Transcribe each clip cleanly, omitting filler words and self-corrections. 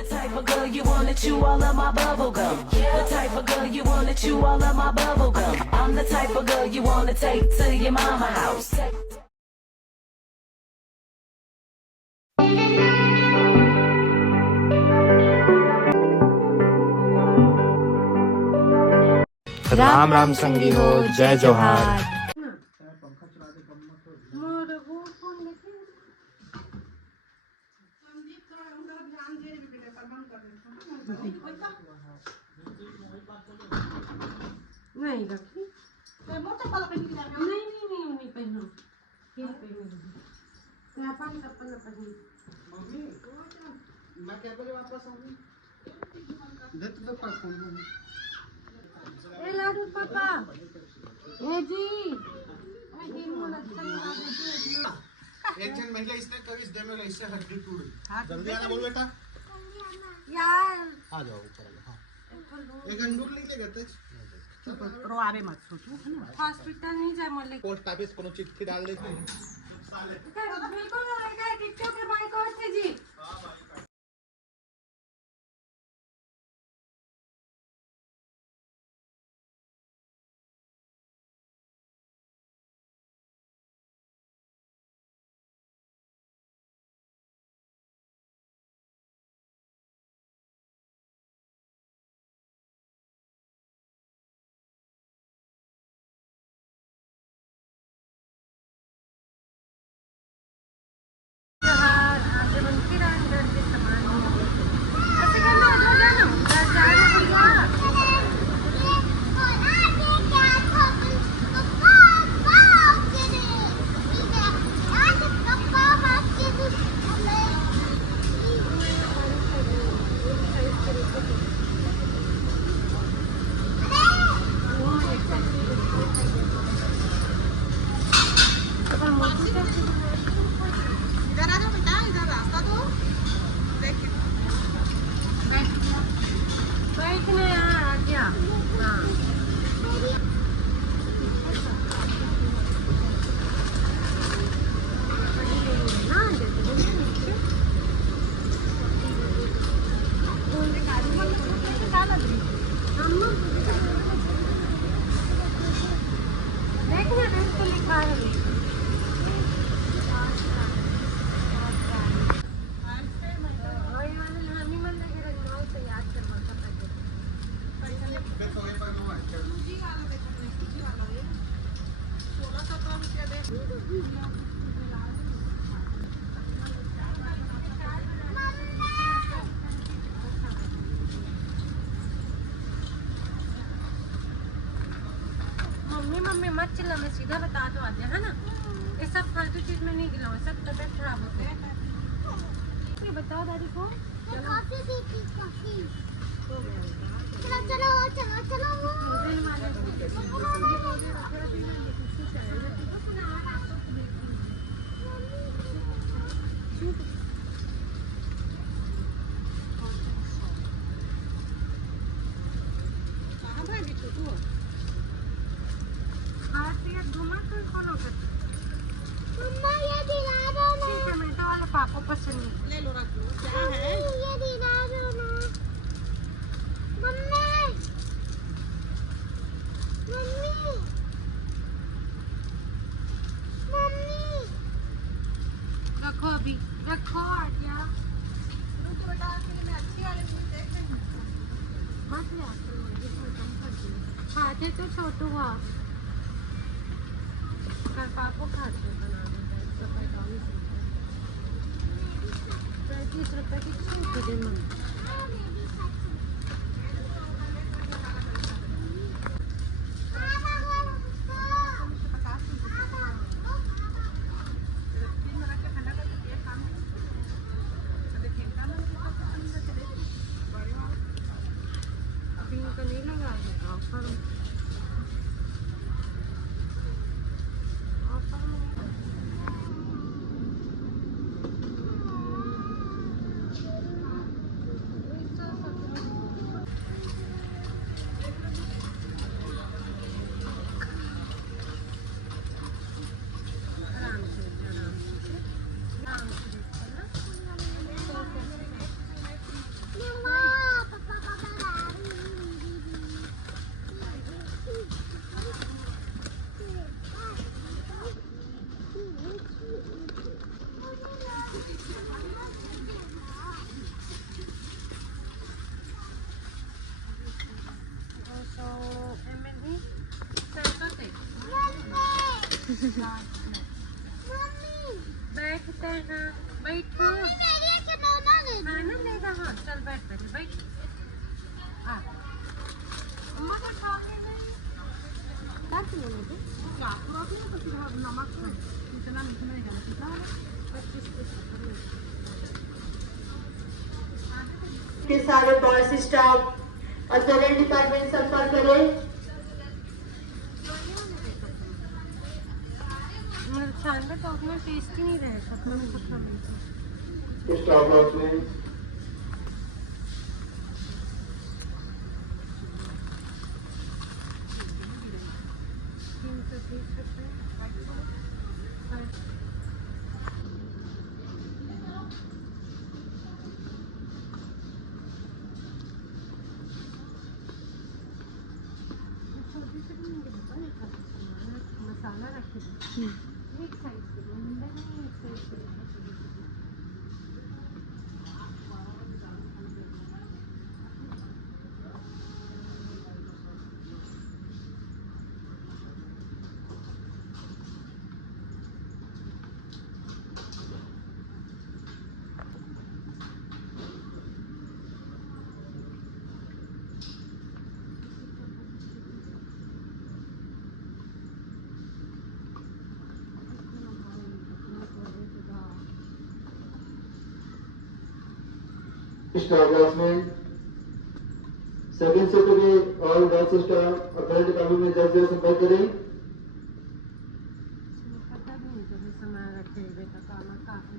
The type of girl you wanna chew all of my bubble gum. The type of girl you wanna chew all of my bubble gum. I'm the type of girl you wanna take to your mama house. Ram राम संगी हो, जय जोहार। नहीं रखी नहीं पहनो मम्मी मैं क्या बोले वापस आऊंगी दे तो पास फोन ए लाडू पापा ए जी ये मोला अच्छा एक जन महिला इसने कभी इस दिन में इससे हड्डी टूट जल्दी आना बोल बेटा यार आ जाओ ऊपर हां एक अंडूर नहीं ले गए रो आवे मत सोचो है ना हॉस्पिटल नहीं जाए मोले पोस्ट ऑफिस कोनो चिट्ठी डाल देते हैं बिल्कुल रहेगा टिकटॉक के भाई कौन थे जी मम्मी मत चिल्ला मैं सीधा बता तो आते है ना ये सब फालतू चीज में नहीं गिलाओ सब तबीयत खराब होती है ये बताओ दादी को कॉफी पीती कॉफी चलो चलो चलो चलो मम्मा ये दिला दो ना ठीक है मैं तो वाले पापा पसंद नहीं ले लो रख लो क्या है ये दिला दो ना मम्मी मम्मी मम्मी रखो अभी रखो आ गया रुको बेटा मैं अच्छी वाली चीज देख रही हूं मत ले जिसमें कम कर दो खाते तो छोटू हुआ पापा खाते बना देता है 35 रुपए की छूट दे मम्मी का नहीं लगा ऑफर मम्मी बैठते हैं, बैठो। मेरे खिलौना ले दो। खाना लेगा? हाँ चल बैठ बैठ बैठ। हाँ अम्मा को खाने नहीं। क्या खिलौना दे? नमक इतना मीठा नहीं खाना। कितना वाला? 25 के सारे बॉयज स्टाफ और करेंट डिपार्टमेंट सफर करें। सांभर तो उतना टेस्टी नहीं रहेगा। स्टाफ बॉक्स में 330 रुपये। मसाला रख दो एक साइड से, अंदर नहीं एक साइड से। स्टाफ बॉक्स में सेकंड सेक्रेटरी और डांस स्टाफ और करंट डिपार्टमेंट में जल्द से जल्द संपर्क करें। पता भी नहीं चले सामान रखे हुए का काम काफी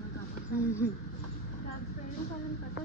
ट्रांसपेरेंट वाला पता।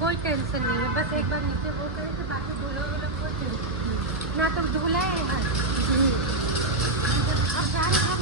कोई टेंशन नहीं है, बस एक बार नीचे वो करें तो बाकी दूल्हा वाला कोई टेंशन नहीं। ना तो दूल्हा है ना अब जा रहे हैं।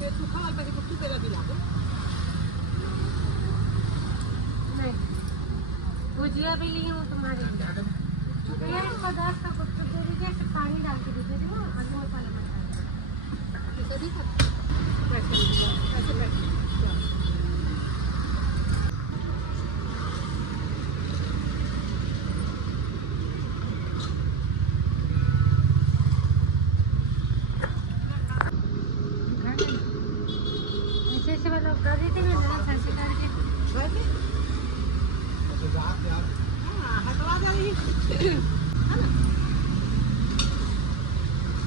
ये तू खा लगता कि तू तेरा दिला दे नहीं भुजिया भी ली हूँ तुम्हारे लिए ये इसको 10 का कुछ दे दीजिए पानी डाल के दे दीजिए और वो वाला मत ऐसे भी ऐसे बैठ ऐसे मतलब कर देते हैं ना ऐसे करके हटवा जाइए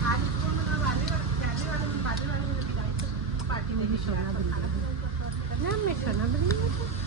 आज इसको मतलब वाले पार्टी में भी सोना बना मैं सोना बनी